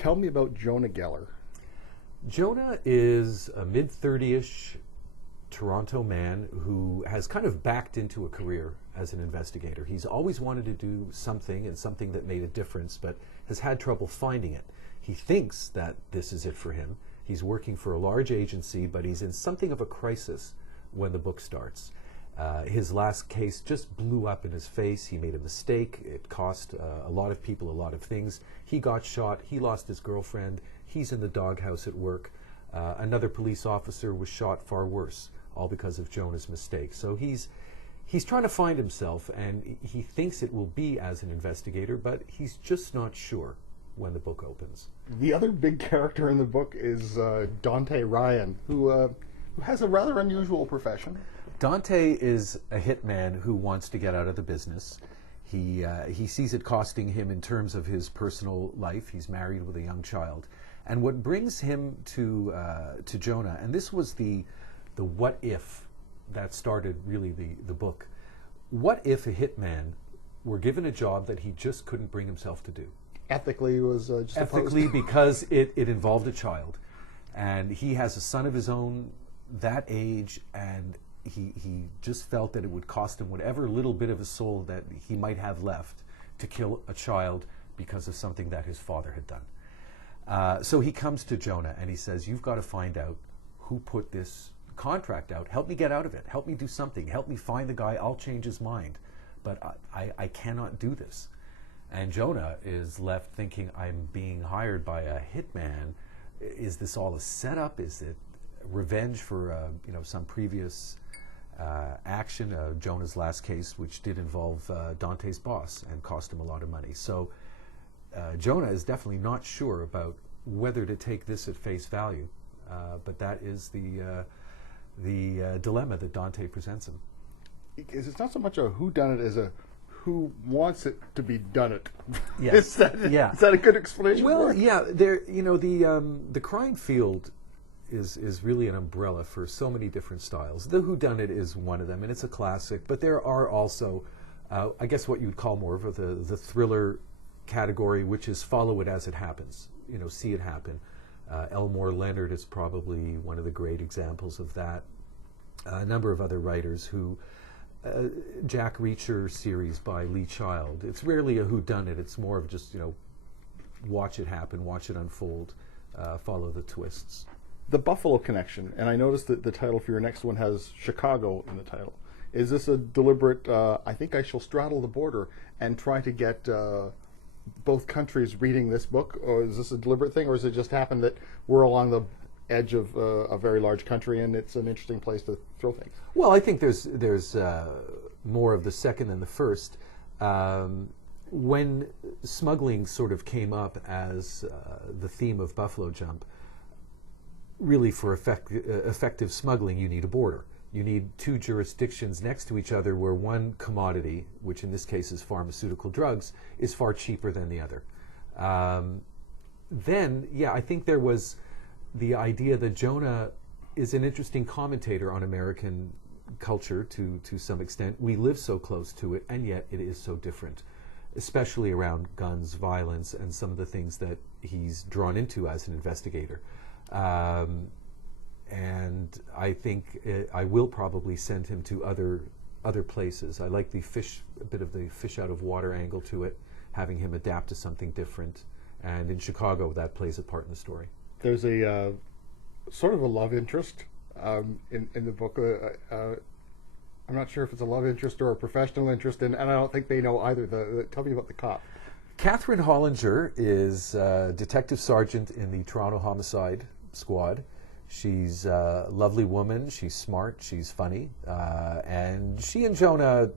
Tell me about Jonah Geller. Jonah is a mid-30-ish Toronto man who has kind of backed into a career as an investigator. He's always wanted to do something, and something that made a difference, but has had trouble finding it. He thinks that this is it for him. He's working for a large agency, but he's in something of a crisis when the book starts. His last case just blew up in his face. He made a mistake. It cost a lot of people a lot of things. He got shot. He lost his girlfriend. He's in the doghouse at work. Another police officer was shot, far worse, all because of Jonah's mistake. So he's trying to find himself, and he thinks it will be as an investigator, but he's just not sure when the book opens. The other big character in the book is Dante Ryan, who has a rather unusual profession. Dante is a hitman who wants to get out of the business. He sees it costing him in terms of his personal life. He's married with a young child. And what brings him to Jonah, and this was the what if that started really the book. What if a hitman were given a job that he just couldn't bring himself to do? Ethically, it was just ethically because it involved a child. And he has a son of his own that age, and he just felt that it would cost him whatever little bit of his soul that he might have left to kill a child because of something that his father had done. So he comes to Jonah and he says, you've got to find out who put this contract out. Help me get out of it. Help me do something. Help me find the guy. I'll change his mind. But I cannot do this. And Jonah is left thinking, I'm being hired by a hitman. Is this all a setup? Is it revenge for some previous action? Jonah's last case, which did involve Dante's boss and cost him a lot of money. So Jonah is definitely not sure about whether to take this at face value, but that is the dilemma that Dante presents him. It's not so much a whodunit as a who wants it to be done it. Yes. Is that a good explanation? Well, yeah. The crime field is really an umbrella for so many different styles. The whodunit is one of them, and it's a classic. But there are also, I guess, what you'd call more of the thriller category, which is follow it as it happens. See it happen. Elmore Leonard is probably one of the great examples of that. A number of other writers who. Jack Reacher series by Lee Child. It's rarely a whodunit. It's more of just, watch it happen, watch it unfold, follow the twists. The Buffalo Connection, and I noticed that the title for your next one has Chicago in the title. Is this a deliberate, I think I shall straddle the border and try to get both countries reading this book, or is this a deliberate thing, or has it just happened that we're along the edge of a very large country and it's an interesting place to throw things? Well, I think there's more of the second than the first. When smuggling sort of came up as the theme of Buffalo Jump, really for effective smuggling you need a border. You need two jurisdictions next to each other where one commodity, which in this case is pharmaceutical drugs, is far cheaper than the other. Then, I think there was the idea that Jonah is an interesting commentator on American culture to some extent. We live so close to it, and yet it is so different, especially around guns, violence, and some of the things that he's drawn into as an investigator. And I think I will probably send him to other places. I like a bit of the fish out of water angle to it, having him adapt to something different. And in Chicago, that plays a part in the story. There's a sort of a love interest in the book. I'm not sure if it's a love interest or a professional interest, and I don't think they know either. Tell me about the cop. Catherine Hollinger is a detective sergeant in the Toronto Homicide Squad. She's a lovely woman. She's smart. She's funny. And she and Jonah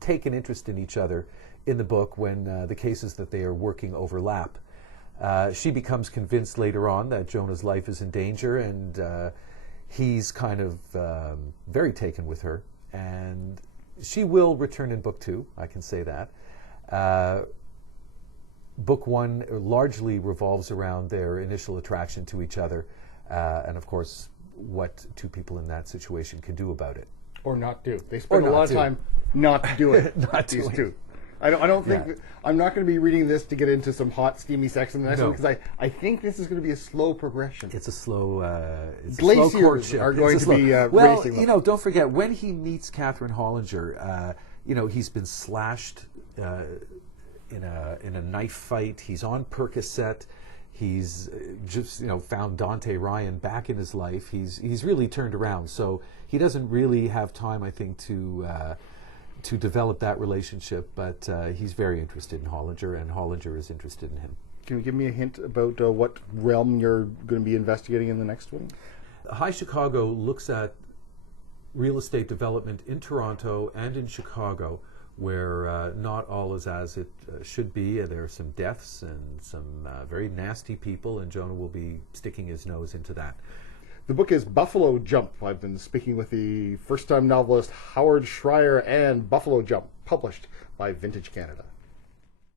take an interest in each other in the book when the cases that they are working overlap. She becomes convinced later on that Jonah's life is in danger, and he's kind of very taken with her. And she will return in book 2, I can say that. Book 1 largely revolves around their initial attraction to each other, and of course, what two people in that situation can do about it. Or not do. They spend a lot of time not doing it. Not these doing. two. I don't think Yeah. I'm not going to be reading this to get into some hot, steamy sex in the next No. one, because I think this is going to be a slow progression. It's a slow, Glaciers slow courtship. are It's going a to slow- be well, racing them. you know, don't forget when he meets Catherine Hollinger. You know, he's been slashed in a knife fight. He's on Percocet. He's just found Dante Ryan back in his life. He's really turned around. So he doesn't really have time, I think, to develop that relationship. But he's very interested in Hollinger, and Hollinger is interested in him. Can you give me a hint about what realm you're going to be investigating in the next one? High Chicago looks at real estate development in Toronto and in Chicago, where not all is as it should be. There are some deaths and some very nasty people, and Jonah will be sticking his nose into that. The book is Buffalo Jump. I've been speaking with the first-time novelist Howard Shrier, and Buffalo Jump, published by Vintage Canada.